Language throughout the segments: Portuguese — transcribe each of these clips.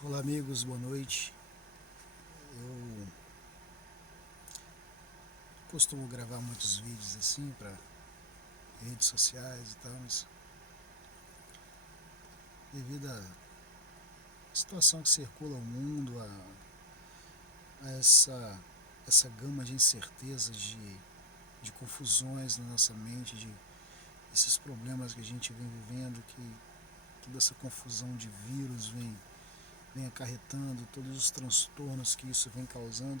Olá amigos, boa noite. Eu costumo gravar muitos vídeos assim para redes sociais e tal, mas devido à situação que circula o mundo, a essa gama de incertezas, de confusões na nossa mente, de esses problemas que a gente vem vivendo, que toda essa confusão de vírus vem acarretando, todos os transtornos que isso vem causando,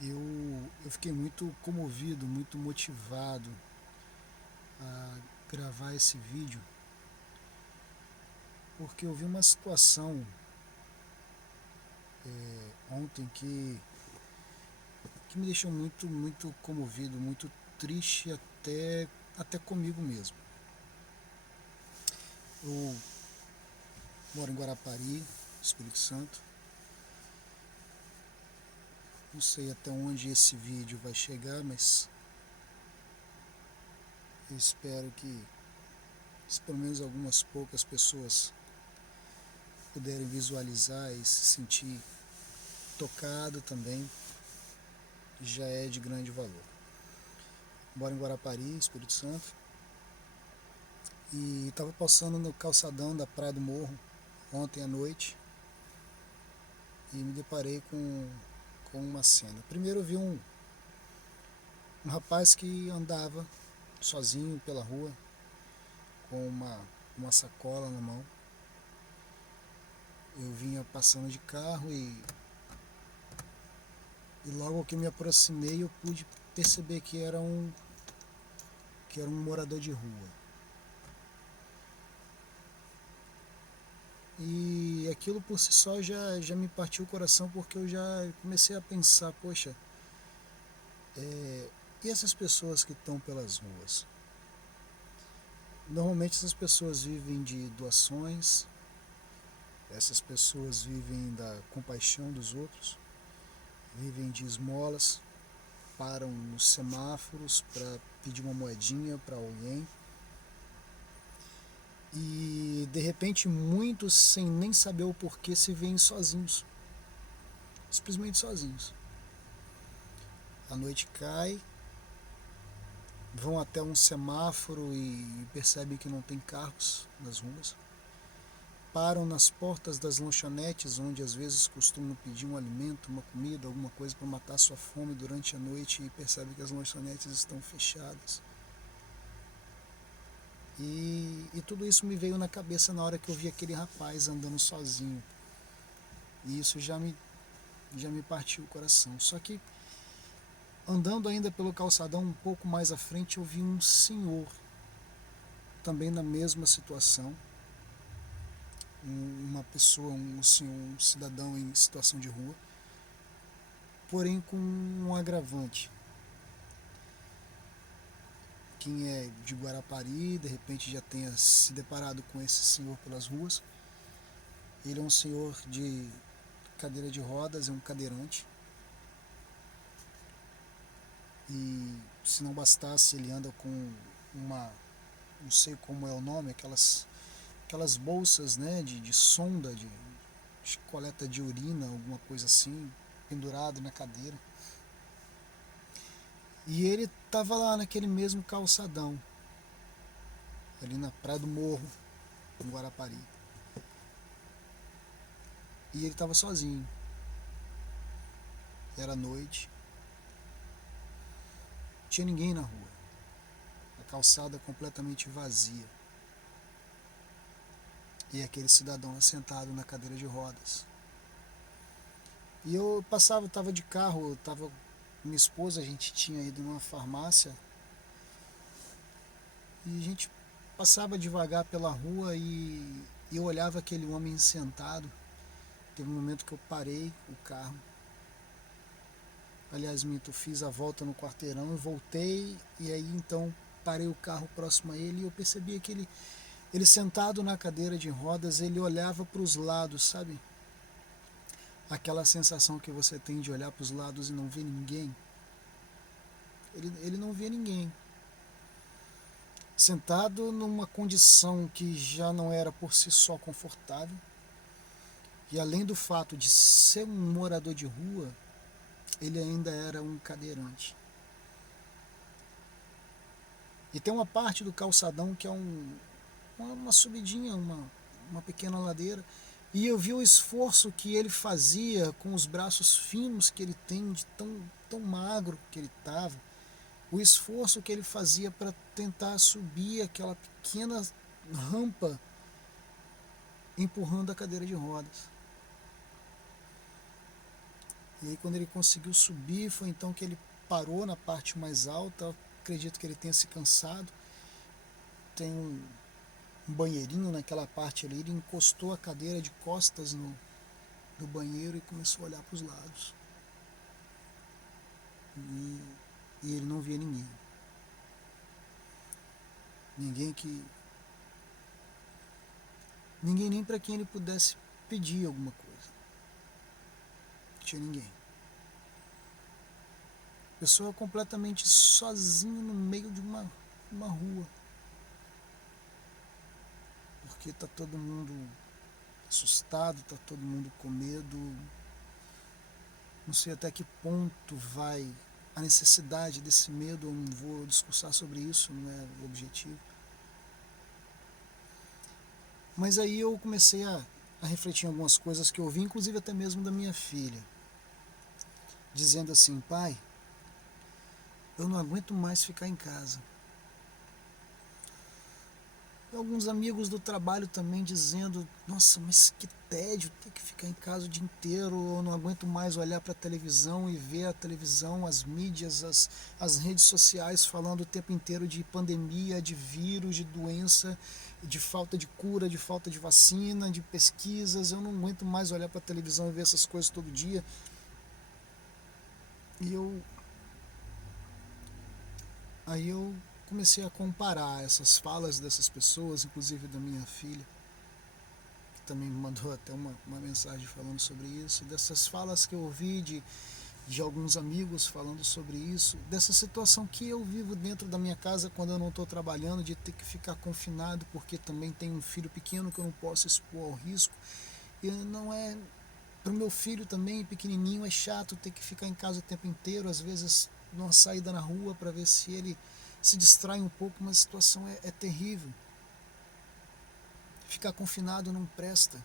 eu fiquei muito comovido, muito motivado a gravar esse vídeo, porque eu vi uma situação ontem que me deixou muito comovido, muito triste até comigo mesmo. Eu moro em Guarapari, Espírito Santo. Não sei até onde esse vídeo vai chegar, mas eu espero que se pelo menos algumas poucas pessoas puderem visualizar e se sentir tocado também, já é de grande valor. Moro em Guarapari, Espírito Santo, e estava passando no calçadão da Praia do Morro ontem à noite e me deparei com uma cena. Primeiro eu vi um rapaz que andava sozinho pela rua com uma sacola na mão. Eu vinha passando de carro e logo que me aproximei eu pude perceber que era um morador de rua. E aquilo por si só já me partiu o coração, porque eu já comecei a pensar, poxa, e essas pessoas que estão pelas ruas? Normalmente essas pessoas vivem de doações, essas pessoas vivem da compaixão dos outros, vivem de esmolas, param nos semáforos para pedir uma moedinha para alguém. E de repente muitos, sem nem saber o porquê, se veem sozinhos, simplesmente sozinhos. A noite cai, vão até um semáforo e percebem que não tem carros nas ruas, param nas portas das lanchonetes, onde às vezes costumam pedir um alimento, uma comida, alguma coisa para matar sua fome durante a noite, e percebem que as lanchonetes estão fechadas. E tudo isso me veio na cabeça na hora que eu vi aquele rapaz andando sozinho. E isso já me partiu o coração. Só que, andando ainda pelo calçadão um pouco mais à frente, eu vi um senhor, também na mesma situação. Uma pessoa, um senhor, um cidadão em situação de rua, porém com um agravante. Quem é de Guarapari, de repente já tenha se deparado com esse senhor pelas ruas. Ele é um senhor de cadeira de rodas, é um cadeirante. E se não bastasse, ele anda com uma, não sei como é o nome, aquelas bolsas, né, de sonda, de coleta de urina, alguma coisa assim, pendurado na cadeira. E ele estava lá naquele mesmo calçadão, ali na Praia do Morro, em Guarapari. E ele estava sozinho. Era noite. Não tinha ninguém na rua. A calçada completamente vazia. E aquele cidadão sentado na cadeira de rodas. E eu passava, estava de carro, estava com minha esposa, a gente tinha ido numa farmácia. E a gente passava devagar pela rua e eu olhava aquele homem sentado. Teve um momento que eu parei o carro. Aliás, minto, fiz a volta no quarteirão e voltei, e aí então parei o carro próximo a ele e eu percebi que ele sentado na cadeira de rodas, ele olhava para os lados, sabe? Aquela sensação que você tem de olhar para os lados e não ver ninguém. Ele não via ninguém. Sentado numa condição que já não era por si só confortável, E além do fato de ser um morador de rua, ele ainda era um cadeirante. E tem uma parte do calçadão que é uma subidinha, uma pequena ladeira. E eu vi o esforço que ele fazia com os braços finos que ele tem, de tão magro que ele estava. O esforço que ele fazia para tentar subir aquela pequena rampa empurrando a cadeira de rodas. E aí quando ele conseguiu subir, foi então que ele parou na parte mais alta. Acredito que ele tenha se cansado. Tem um banheirinho naquela parte ali. Ele encostou a cadeira de costas no banheiro e começou a olhar para os lados. E ele não via ninguém. Ninguém nem para quem ele pudesse pedir alguma coisa. Não tinha ninguém. Pessoa completamente sozinho no meio de uma rua. Porque tá todo mundo assustado, tá todo mundo com medo. Não sei até que ponto vai a necessidade desse medo, eu não vou discursar sobre isso, não é o objetivo. Mas aí eu comecei a refletir em algumas coisas que eu ouvi, inclusive até mesmo da minha filha, dizendo assim: pai, eu não aguento mais ficar em casa. Alguns amigos do trabalho também dizendo: nossa, mas que tédio ter que ficar em casa o dia inteiro, eu não aguento mais olhar para a televisão e ver a televisão, as mídias, as redes sociais falando o tempo inteiro de pandemia, de vírus, de doença, de falta de cura, de falta de vacina, de pesquisas. Eu não aguento mais olhar para a televisão e ver essas coisas todo dia. E aí eu comecei a comparar essas falas dessas pessoas, inclusive da minha filha, que também me mandou até uma mensagem falando sobre isso, dessas falas que eu ouvi de alguns amigos falando sobre isso, dessa situação que eu vivo dentro da minha casa quando eu não estou trabalhando, de ter que ficar confinado porque também tenho um filho pequeno que eu não posso expor ao risco. E não é... Para o meu filho também, pequenininho, é chato ter que ficar em casa o tempo inteiro, às vezes numa saída na rua para ver se ele se distrai um pouco, mas a situação é terrível. Ficar confinado não presta.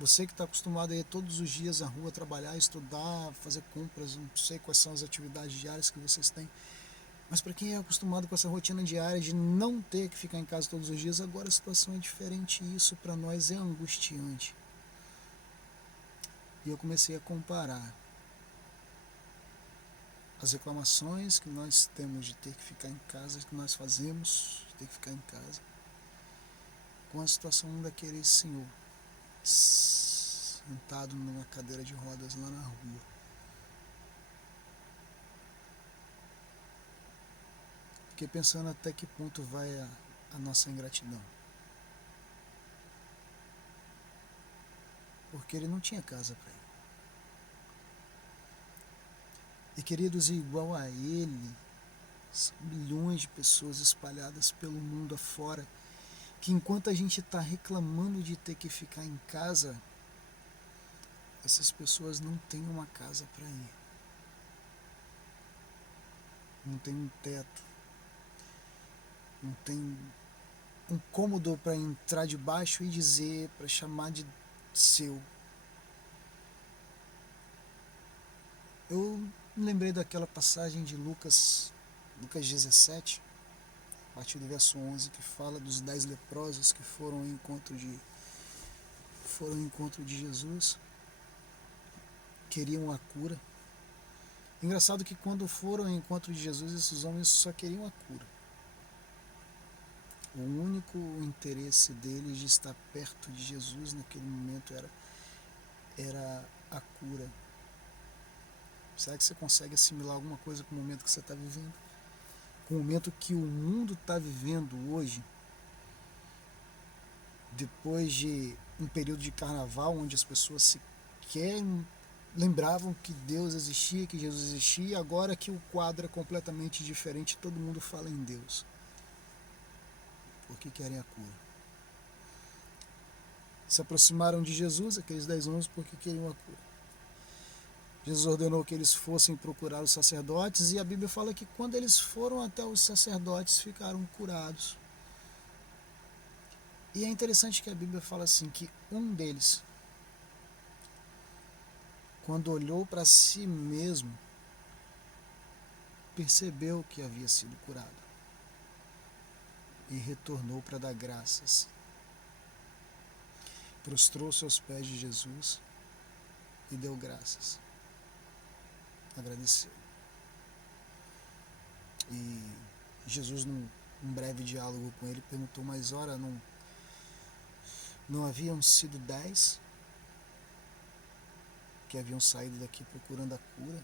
Você que está acostumado a ir todos os dias à rua trabalhar, estudar, fazer compras, não sei quais são as atividades diárias que vocês têm, mas para quem é acostumado com essa rotina diária de não ter que ficar em casa todos os dias, agora a situação é diferente e isso para nós é angustiante. E eu comecei a comparar as reclamações que nós temos de ter que ficar em casa, que nós fazemos de ter que ficar em casa, com a situação daquele senhor sentado numa cadeira de rodas lá na rua. Fiquei pensando até que ponto vai a nossa ingratidão. Porque ele não tinha casa para ir. E queridos, igual a ele, são milhões de pessoas espalhadas pelo mundo afora, que enquanto a gente está reclamando de ter que ficar em casa, essas pessoas não têm uma casa para ir. Não tem um teto. Não tem um cômodo para entrar debaixo e dizer, para chamar de seu. Eu me lembrei daquela passagem de Lucas 17, a partir do verso 11, que fala dos 10 leprosos que foram ao encontro de Jesus, queriam a cura. Engraçado que quando foram ao encontro de Jesus, esses homens só queriam a cura. O único interesse deles de estar perto de Jesus naquele momento era a cura. Será que você consegue assimilar alguma coisa com o momento que você está vivendo? Com o momento que o mundo está vivendo hoje, depois de um período de carnaval onde as pessoas sequer lembravam que Deus existia, que Jesus existia, agora que o quadro é completamente diferente, todo mundo fala em Deus. Porque querem a cura. se aproximaram de Jesus, aqueles 10 homens, porque queriam a cura. Jesus ordenou que eles fossem procurar os sacerdotes, e a Bíblia fala que quando eles foram até os sacerdotes, ficaram curados. E é interessante que a Bíblia fala assim, que um deles, quando olhou para si mesmo, percebeu que havia sido curado e retornou para dar graças. Prostrou-se aos pés de Jesus e deu graças. Agradeceu. E Jesus, num breve diálogo com ele, perguntou, mas ora, não haviam sido 10 que haviam saído daqui procurando a cura?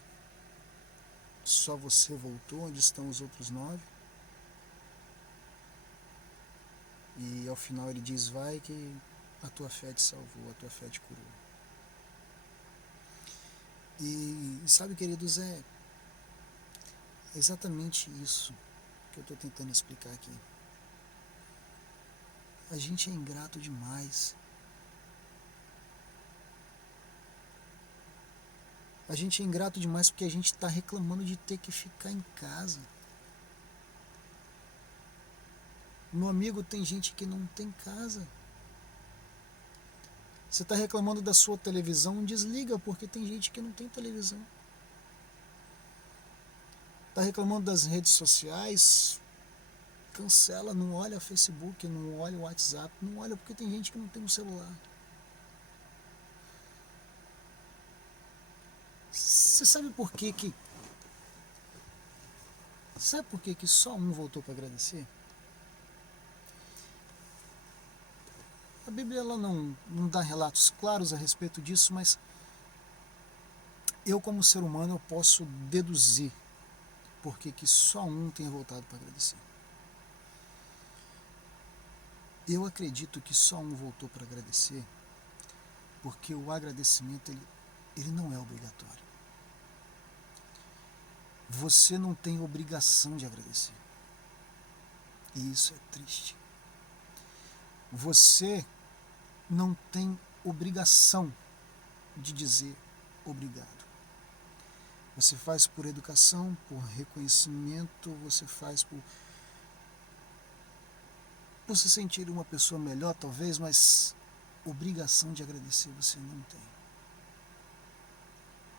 Só você voltou? Onde estão os outros 9? E ao final ele diz, vai que a tua fé te salvou, a tua fé te curou. E sabe, queridos, é exatamente isso que eu estou tentando explicar aqui. A gente é ingrato demais. A gente é ingrato demais porque a gente está reclamando de ter que ficar em casa. Meu amigo, tem gente que não tem casa. Você está reclamando da sua televisão, desliga, porque tem gente que não tem televisão. Está reclamando das redes sociais, cancela, não olha Facebook, não olha o WhatsApp, não olha porque tem gente que não tem um celular. Você sabe por que só um voltou para agradecer? A Bíblia ela não dá relatos claros a respeito disso, mas eu, como ser humano, eu posso deduzir por que só um tem voltado para agradecer. Eu acredito que só um voltou para agradecer porque o agradecimento ele não é obrigatório. Você não tem obrigação de agradecer. E isso é triste. Você não tem obrigação de dizer obrigado. Você faz por educação, por reconhecimento, você faz por se sentir uma pessoa melhor, talvez, mas obrigação de agradecer você não tem.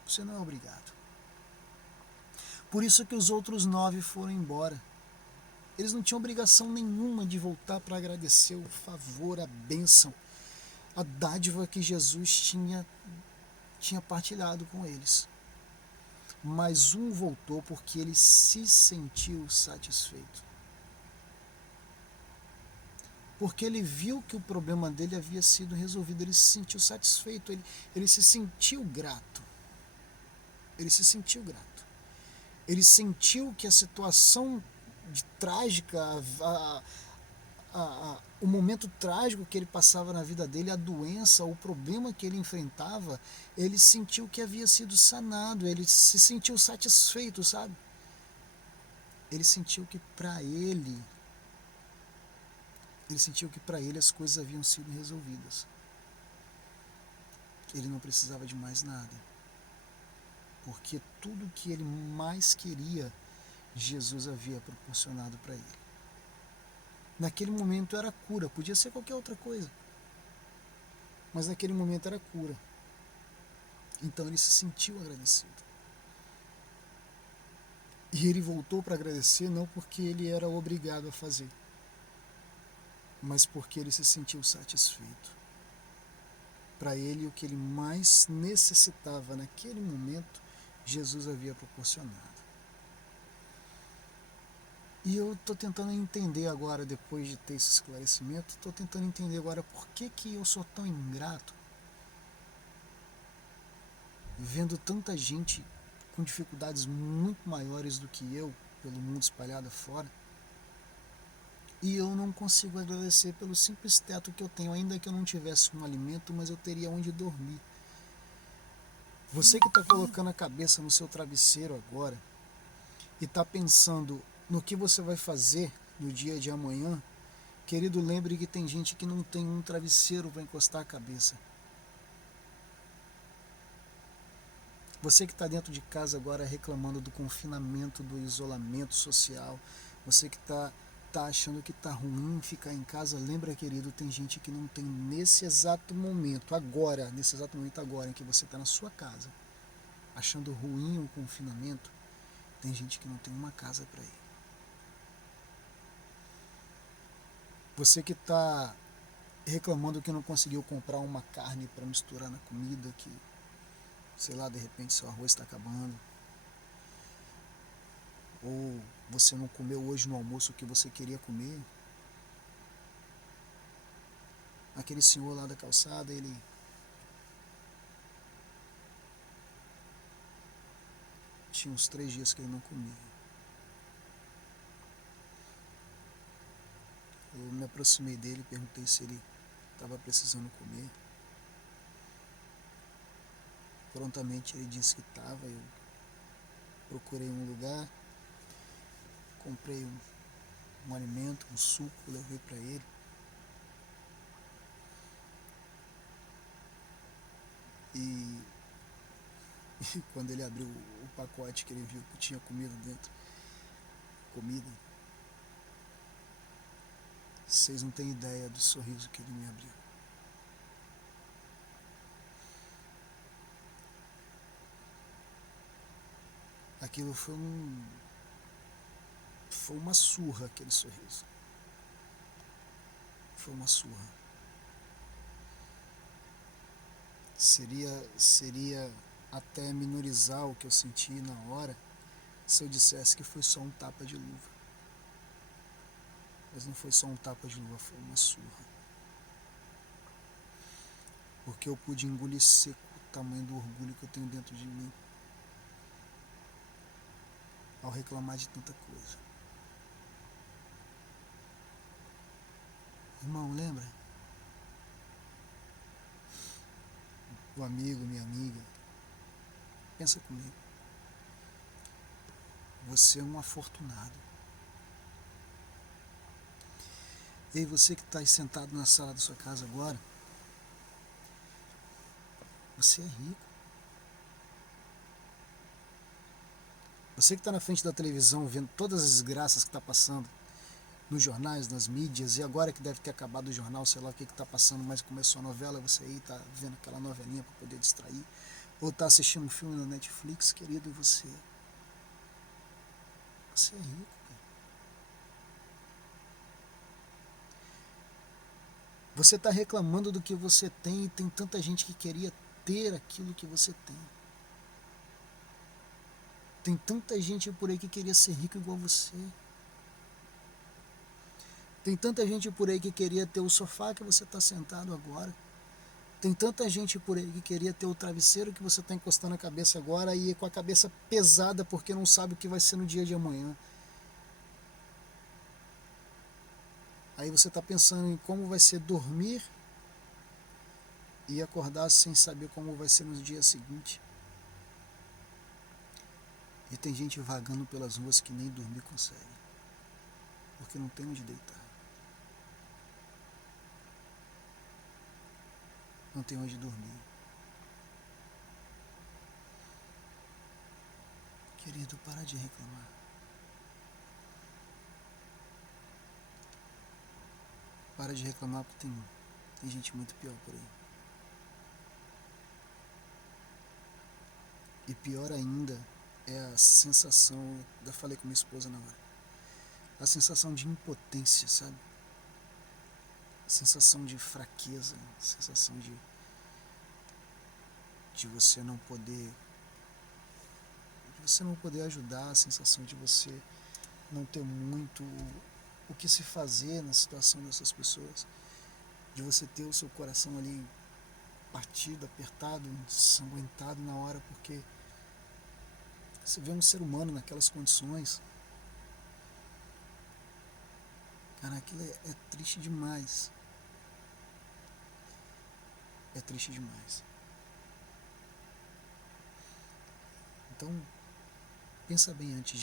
Você não é obrigado. Por isso que os outros 9 foram embora. Eles não tinham obrigação nenhuma de voltar para agradecer o favor, a bênção, a dádiva que Jesus tinha partilhado com eles. Mas um voltou porque ele se sentiu satisfeito. Porque ele viu que o problema dele havia sido resolvido, ele se sentiu satisfeito, ele se sentiu grato. Ele se sentiu grato. Ele sentiu que a situação trágica, o momento trágico que ele passava na vida dele, a doença, o problema que ele enfrentava, ele sentiu que havia sido sanado, ele se sentiu satisfeito, sabe? Ele sentiu que para ele as coisas haviam sido resolvidas. Ele não precisava de mais nada. Porque tudo que ele mais queria, Jesus havia proporcionado para ele. Naquele momento era cura, podia ser qualquer outra coisa, mas naquele momento era cura. Então ele se sentiu agradecido. E ele voltou para agradecer não porque ele era obrigado a fazer, mas porque ele se sentiu satisfeito. Para ele, o que ele mais necessitava naquele momento, Jesus havia proporcionado. E eu estou tentando entender agora, depois de ter esse esclarecimento, estou tentando entender agora por que eu sou tão ingrato, vendo tanta gente com dificuldades muito maiores do que eu, pelo mundo espalhado fora, e eu não consigo agradecer pelo simples teto que eu tenho, ainda que eu não tivesse um alimento, mas eu teria onde dormir. Você que está colocando a cabeça no seu travesseiro agora e está pensando no que você vai fazer no dia de amanhã, Querido, lembre que tem gente que não tem um travesseiro para encostar a cabeça. Você que está dentro de casa agora reclamando do confinamento, do isolamento social, você que tá achando que tá ruim ficar em casa, lembra, querido, tem gente que não tem nesse exato momento, agora, em que você está na sua casa, achando ruim o confinamento, tem gente que não tem uma casa para ir. Você que está reclamando que não conseguiu comprar uma carne para misturar na comida, que, sei lá, de repente seu arroz está acabando, ou você não comeu hoje no almoço o que você queria comer. Aquele senhor lá da calçada, ele tinha uns 3 dias que ele não comia. Eu me aproximei dele e perguntei se ele estava precisando comer. Prontamente ele disse que estava. Eu procurei um lugar, comprei um alimento, um suco, levei para ele. E quando ele abriu o pacote que ele viu que tinha comida dentro, vocês não têm ideia do sorriso que ele me abriu. Aquilo foi uma surra, aquele sorriso. Foi uma surra. Seria até minorizar o que eu senti na hora se eu dissesse que foi só um tapa de luva. Mas não foi só um tapa de luva, foi uma surra. Porque eu pude engolir seco o tamanho do orgulho que eu tenho dentro de mim ao reclamar de tanta coisa. Irmão, lembra? O amigo, minha amiga, pensa comigo. Você é um afortunado. E você que está aí sentado na sala da sua casa agora, você é rico. Você que está na frente da televisão vendo todas as desgraças que está passando nos jornais, nas mídias, e agora que deve ter acabado o jornal, sei lá o que está passando, mas começou a novela, você aí está vendo aquela novelinha para poder distrair, ou está assistindo um filme na Netflix, querido, você é rico. Você está reclamando do que você tem e tem tanta gente que queria ter aquilo que você tem. Tem tanta gente por aí que queria ser rico igual você. Tem tanta gente por aí que queria ter o sofá que você está sentado agora. Tem tanta gente por aí que queria ter o travesseiro que você está encostando a cabeça agora e com a cabeça pesada porque não sabe o que vai ser no dia de amanhã. Aí você está pensando em como vai ser dormir e acordar sem saber como vai ser no dia seguinte. E tem gente vagando pelas ruas que nem dormir consegue, porque não tem onde deitar. Não tem onde dormir. Querido, para de reclamar. Para de reclamar porque tem gente muito pior por aí. E pior ainda é a sensação, eu falei com minha esposa na hora, a sensação de impotência, sabe? A sensação de fraqueza, a sensação de você não poder ajudar, a sensação de você não ter muito o que se fazer na situação dessas pessoas, de você ter o seu coração ali partido, apertado, ensanguentado na hora, porque você vê um ser humano naquelas condições, cara, aquilo é triste demais. É triste demais. Então, pensa bem antes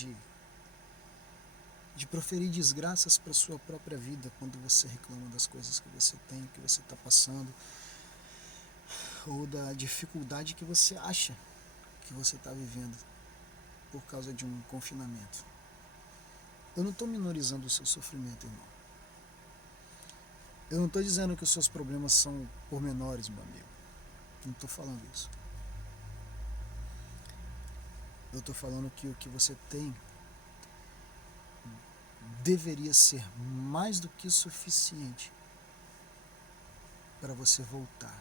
de proferir desgraças para sua própria vida quando você reclama das coisas que você tem, que você está passando, ou da dificuldade que você acha que você está vivendo por causa de um confinamento. Eu não estou minorizando o seu sofrimento, irmão. Eu não estou dizendo que os seus problemas são pormenores, meu amigo. Não estou falando isso. Eu estou falando que o que você tem deveria ser mais do que suficiente para você voltar.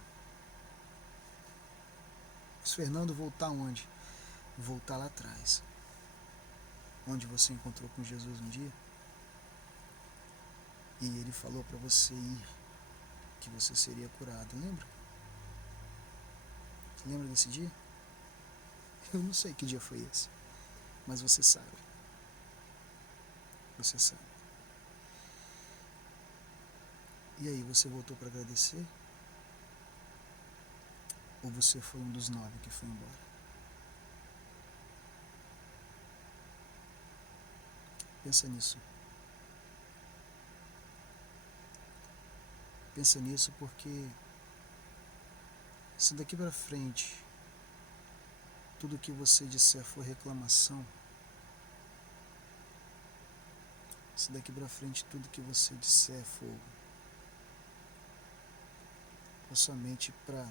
Mas, Fernando, voltar onde? Voltar lá atrás. Onde você encontrou com Jesus um dia e ele falou para você ir, que você seria curado. Lembra? Lembra desse dia? Eu não sei que dia foi esse, mas você sabe. Você sabe. E aí, você voltou para agradecer? Ou você foi um dos 9 que foi embora? Pensa nisso. Pensa nisso, porque se daqui para frente tudo que você disser for reclamação, se daqui para frente tudo que você disser for somente para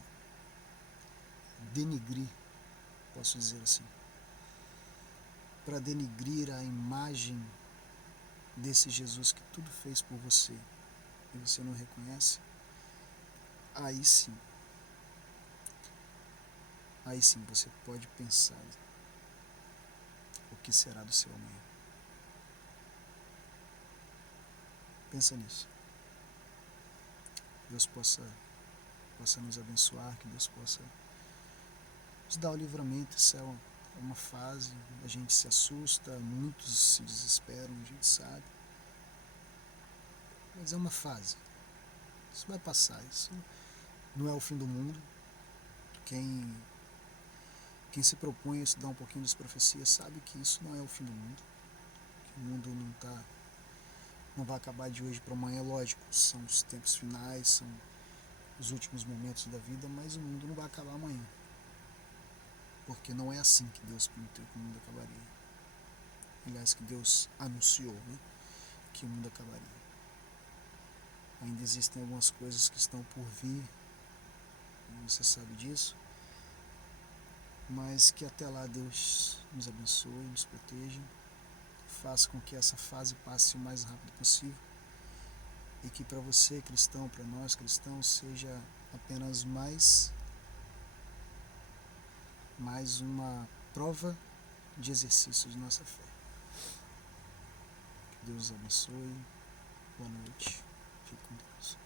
denigrir, posso dizer assim, para denigrir a imagem desse Jesus que tudo fez por você e você não reconhece, aí sim você pode pensar o que será do seu amanhã. Pensa nisso. Deus possa nos abençoar, que Deus possa nos dar o livramento. Isso é uma fase, a gente se assusta, muitos se desesperam, a gente sabe, mas é uma fase. Isso vai passar, isso não é o fim do mundo. Quem se propõe a estudar um pouquinho das profecias sabe que isso não é o fim do mundo, que o mundo não vai acabar de hoje para amanhã. Lógico, são os tempos finais, são os últimos momentos da vida, mas o mundo não vai acabar amanhã, porque não é assim que Deus prometeu que o mundo acabaria. Aliás, que Deus anunciou, né, que o mundo acabaria. Ainda existem algumas coisas que estão por vir, você sabe disso, mas que até lá Deus nos abençoe, nos proteja, faça com que essa fase passe o mais rápido possível e que para você, cristão, para nós cristãos, seja apenas mais uma prova de exercício de nossa fé. Que Deus os abençoe. Boa noite. Fique com Deus.